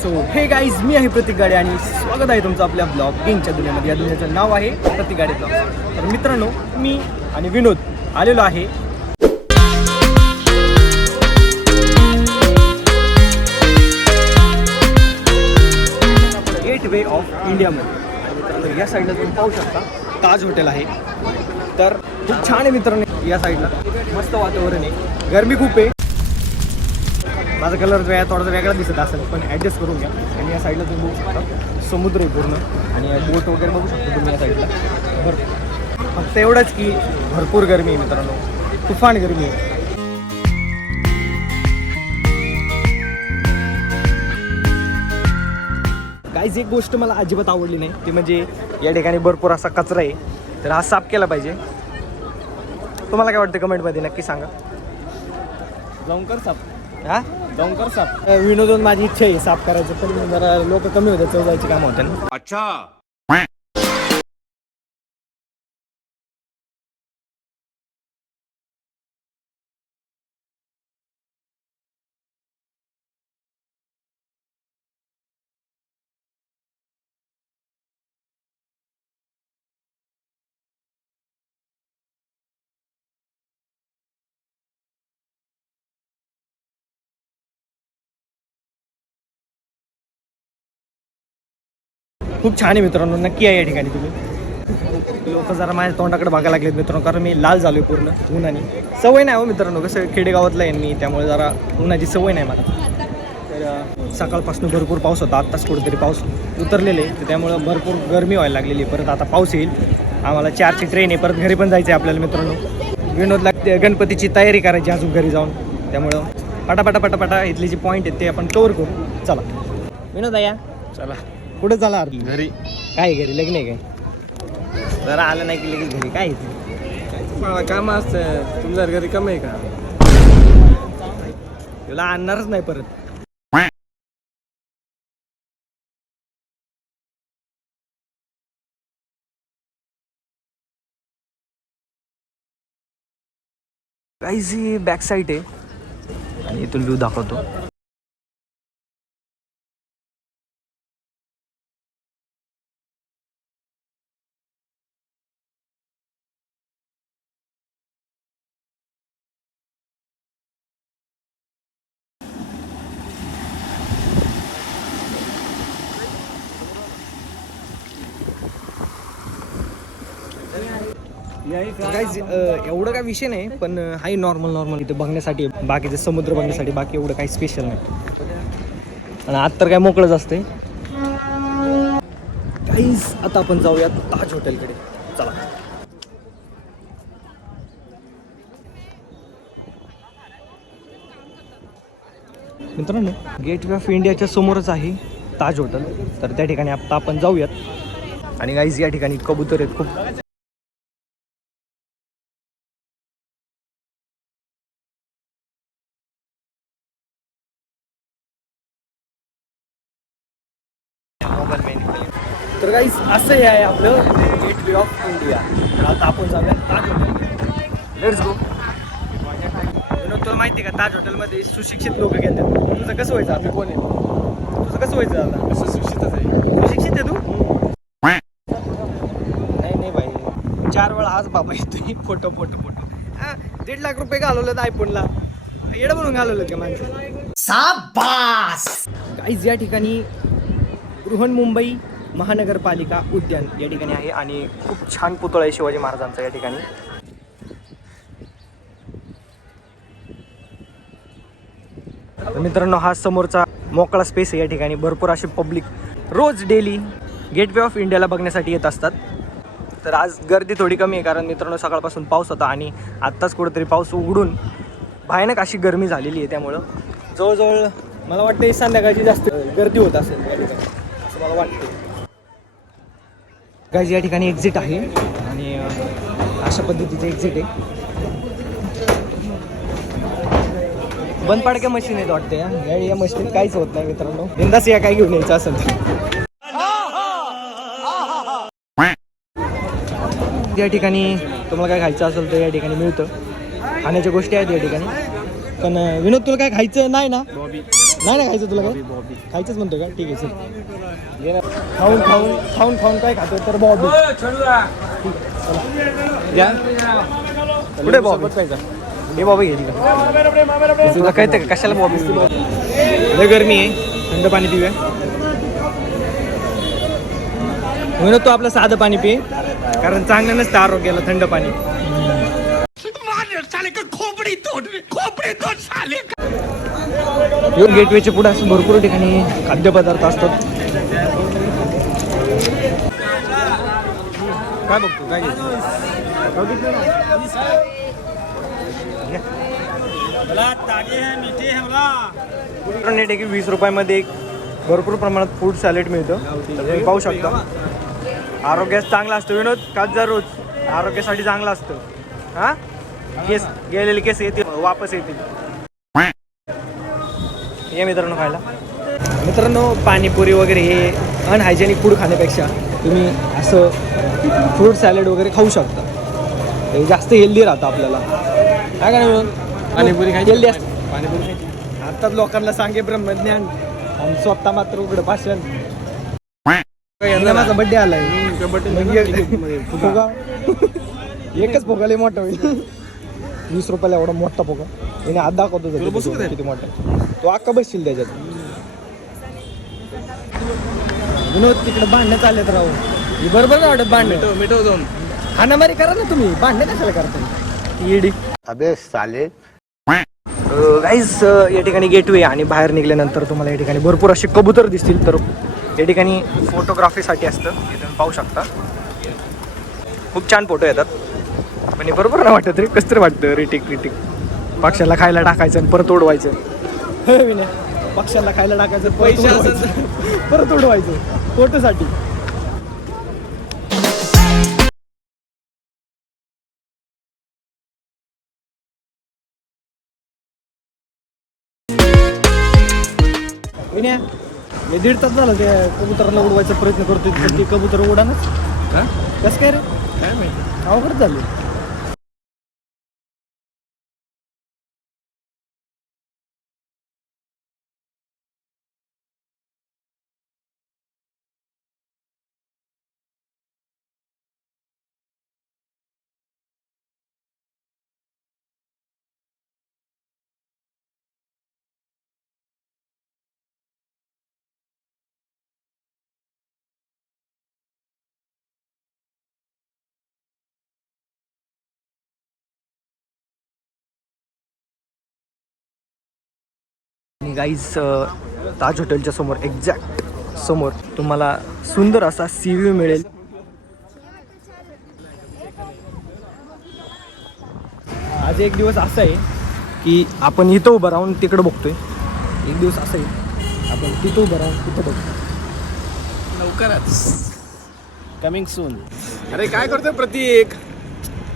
So हे guys, मी आहे प्रतीक गाडे आणि स्वागत आहे तुमचं आपल्या ब्लॉगिंगच्या दुनियामध्ये. या दुनियाचं नाव आहे प्रतीक गाडे ब्लॉग. तर मित्रांनो, मी आणि विनोद आलेलो आहे गेटवे ऑफ इंडियामध्ये. मित्रांनो, या साईडला तुम्ही पाहू शकता ताज हॉटेल आहे. तर खूप छान आहे मित्रांनो, या साईडला मस्त वातावरण आहे. गरमी खूप आहे. माझा कलर जो आहे थोडासा वेगळा दिसत असेल, पण ॲडजस्ट करून घ्या. आणि या साईडला तुम्ही बघू शकता समुद्र आहे पूर्ण, आणि बोट वगैरे बघू शकता तुम्ही या साईडला. फक्त एवढंच की भरपूर गरमी आहे मित्रांनो, तुफान गरमी आहे. काहीच एक गोष्ट मला अजिबात आवडली नाही, ती म्हणजे या ठिकाणी भरपूर असा कचरा आहे. तर हा साफ केला पाहिजे. तुम्हाला काय वाटतं कमेंटमध्ये नक्की सांगा. जाऊन कर साफ. हां, जाऊन कर साफ. विनोदून माझी इच्छा आहे साफ करायचं, पण जरा लोक कमी होतात, चौजायची काम होतं ना. अच्छा. खूप छान आहे मित्रांनो, नक्की आहे या ठिकाणी तुम्ही. लोक जरा माझ्या तोंडाकडे बघायला लागलेत मित्रांनो, कारण मी लाल झालो आहे पूर्ण उन्हाने. सवय नाही हो मित्रांनो, कसं खेडेगावातलं आहे मी, त्यामुळे जरा उन्हाची सवय नाही मला. तर सकाळपासून भरपूर पाऊस होता, आत्ताच कुठेतरी पाऊस उतरलेले आहे, तर त्यामुळं भरपूर गरमी व्हायला लागलेली आहे. परत आता पाऊस येईल, आम्हाला 4ची ट्रेन आहे, परत घरी पण जायचं आहे आपल्याला मित्रांनो. विनोदला गणपतीची तयारी करायची अजून घरी जाऊन, त्यामुळं पटापटा इथले जे पॉईंट आहेत ते आपण कवर करू. चला विनोद या. चला. कुठं चाला घरी. काय घरी लग्न आहे काय? जरा आलं नाही की लगेच घरी काय येते? मला काम असतं. तुमच्या घरी काम आहे का? तुला आणणारच नाही परत. काहीच बॅक साईड आहे आणि इथून व्ह्यू दाखवतो. गाईज एवढं काय विषय नाही, पण हाय नॉर्मल इथं बघण्यासाठी, बाकीचं समुद्र बघण्यासाठी, बाकी एवढं काही स्पेशल नाही. आणि आत तर काय मोकळंच असते. गाईज आता आपण जाऊयात ताज हॉटेलकडे. चला. मित्रांनो, गेटवे ऑफ इंडियाच्या समोरच आहे ताज हॉटेल. तर त्या ठिकाणी आता आपण जाऊयात. आणि गाईज या ठिकाणी कबूतर आहेत खूप. तर गाईज असं हे आहे आपलं गेटवे ऑफ इंडिया. तर आता आपण जाऊया ताज हॉटेल. Let's go. तुला माहिती आहे का, ताज हॉटेलमध्ये सुशिक्षित लोक घेतात. तुझं कसं व्हायचं आता? कोण आहे? तुझं कसं व्हायचं आता? असं सुशिक्षितच आहे. सुशिक्षित आहे तू? नाही भाई, 4 वेळा आज बाबा येतोय. फोटो 1.5 लाख रुपये घालवलेत आयफोनला. येडं म्हणून घालवलं का माणसं? शाबास. गाईज या ठिकाणी बृहन्मुंबई महानगरपालिका उद्यान या ठिकाणी आहे, आणि खूप छान पुतळा आहे शिवाजी महाराजांचा या ठिकाणी. मित्रांनो, हा समोरचा मोकळा स्पेस आहे. या ठिकाणी भरपूर असे पब्लिक रोज डेली गेटवे ऑफ इंडियाला बघण्यासाठी येत असतात. तर आज गर्दी थोडी कमी आहे, कारण मित्रांनो सकाळपासून पाऊस होता आणि आत्ताच कुठेतरी पाऊस उघडून भयानक अशी गरमी झालेली आहे. त्यामुळं जवळजवळ मला वाटतं संध्याकाळची जास्त गर्दी होत असेल या ठिकाणी, असं मला वाटतं. गाईज या ठिकाणी एक्झिट आहे, आणि अशा पद्धतीचं एक्झिट आहे. बंद पाडक्या मशीन आहेत वाटते. या मशीनीत काहीच होत नाही मित्रांनो. बिंदास या काय घेऊन यायचं असेल या ठिकाणी. तुम्हाला काय खायचं असेल तर या ठिकाणी मिळतं. खाण्याच्या गोष्टी आहेत या ठिकाणी. पण विनोद, तुला काय खायचं नाही ना? नाही नाही खायचं तुला काय खायचंच म्हणतो का ठीक आहे सर खाऊन काय खातो तर बॉबी कुठे बॉबी हे बॉबी घे तुला कळतं का कशाला बॉबी लय गरमी आहे थंड पाणी पिऊया म्हणून तो आपलं साधं पाणी पिये कारण चांगलं नसतं आरोग्याला थंड पाणी गेटवेच्या पुढे असं भरपूर ठिकाणी खाद्यपदार्थ असतात काय बघतो काय घेतो 20 रुपयामध्ये एक भरपूर प्रमाणात फूड सॅलेड मिळतं तुम्ही पाहू शकता आरोग्यास चांगलं असतं विनोद खात जा रोज आरोग्यासाठी चांगलं असतं हा केस गेलेले केस येतील वापस येतील ये मित्रांनो खायला मित्रांनो पाणीपुरी वगैरे हे अनहायजेनिक फूड खाण्यापेक्षा तुम्ही असं फ्रूट सॅलेड वगैरे खाऊ शकता हे जास्त हेल्दी राहतं आपल्याला काय काय पाणीपुरी खायची हेल्दी असतं पाणीपुरी आताच लोकांना सांगे ब्रह्मज्ञान आणि स्वतः मात्र उघडं भाषण माझा बड्डे आलाय एकच फोगाले मोठा होईल 20 रुपयाला एवढा मोठा फोगा याने हात दाखवतो किती मोठा तो अख्खा बसशील त्याच्यात विनोद तिकडे भांडणं चालत राहू बरोबर ना वाटत भांडण मिठव जाऊन हाणामारी करा ना तुम्ही भांडणं कशाला करता येडी अबे साले गाईज या ठिकाणी गेटवे आणि बाहेर निघाल्यानंतर तुम्हाला या ठिकाणी भरपूर असे कबूतर दिसतील तर या ठिकाणी फोटोग्राफीसाठी असतं हे तुम्ही पाहू शकता खूप छान फोटो येतात पण हे बरोबर नाही वाटत रे कसं तरी वाटतं रिटिक पक्ष्याला खायला टाकायचं आणि परत उडवायचं हे विनय पक्ष्याला खायला टाकायचं परत उडवायचं फोटोसाठी विनय मी 1.5 तास झालं त्या कबुतराला उडवायचा प्रयत्न करतोय तर ते कबूतर उडानच कसं काय रे काय माहिती अवघड झालं गाईज ताज हॉटेलच्या समोर एक्झॅक्ट समोर तुम्हाला सुंदर असा सी व्ह्यू मिळेल आज एक दिवस असा आहे की आपण इथं उभं राहून तिकडं बघतोय एक दिवस असा आहे आपण तिथं उभं राहून तिथं बघतो लवकरच कमिंग सून अरे काय करतोय प्रतीक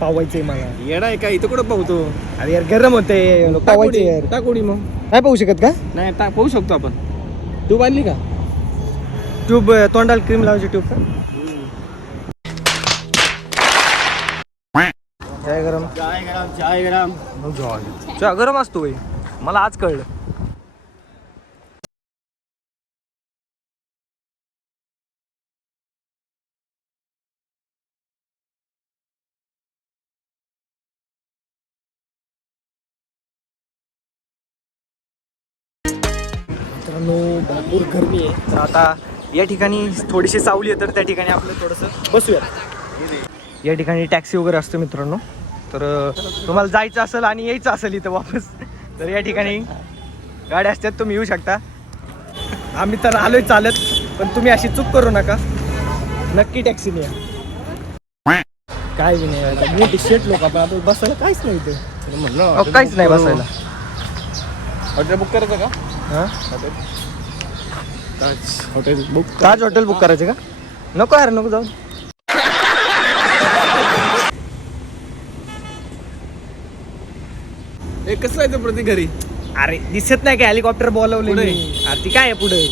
पावायचंय मला येडा आहे का इथं कुठं पाहतो अरे यार गरम होते पावायचे यार टाकोडी मग नाही पाहू शकत का नाही पाहू शकतो आपण तू बांधली का ट्यूब तोंडाला क्रीम लावायची ट्यूब का जय गरम चहा गरम असतो भाई मला आज कळलं मित्रांनो भरपूर गरमी आहे तर आता या ठिकाणी थोडीशी सावली आहे तर त्या ठिकाणी आपलं थोडंसं बसूया या ठिकाणी टॅक्सी वगैरे असतं मित्रांनो तर तुम्हाला जायचं असेल आणि यायचं असेल इथं वापस तर या ठिकाणी गाड्या असतात तुम्ही येऊ शकता आम्ही तर आलोय चालत पण तुम्ही अशी चूक करू नका नक्की टॅक्सीने या काय बी नाही आता मोठी शेट लोक आपण आता बसायला काहीच नाही इथे म्हणलं काहीच नाही बसायला हॉटेल बुक करायचं का हां हॉटेल बुक ताज हॉटेल बुक करायचं का नको यार नको जाऊ कसं जायचं प्रतीक घरी अरे दिसत नाही का हेलिकॉप्टर बोलवले पुढे? अरे ती काय आहे पुढे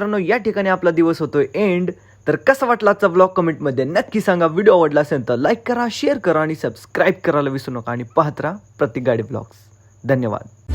मित्रांनो या ठिकाणी आपला दिवस होतोय एंड. तर कसा वाटला आजचा ब्लॉग कमेंटमध्ये नक्की सांगा. व्हिडिओ आवडला असेल तर लाईक करा, शेअर करा आणि सबस्क्राईब करायला विसरू नका. आणि पाहत राहा प्रत्येक गाडी ब्लॉग्स. धन्यवाद.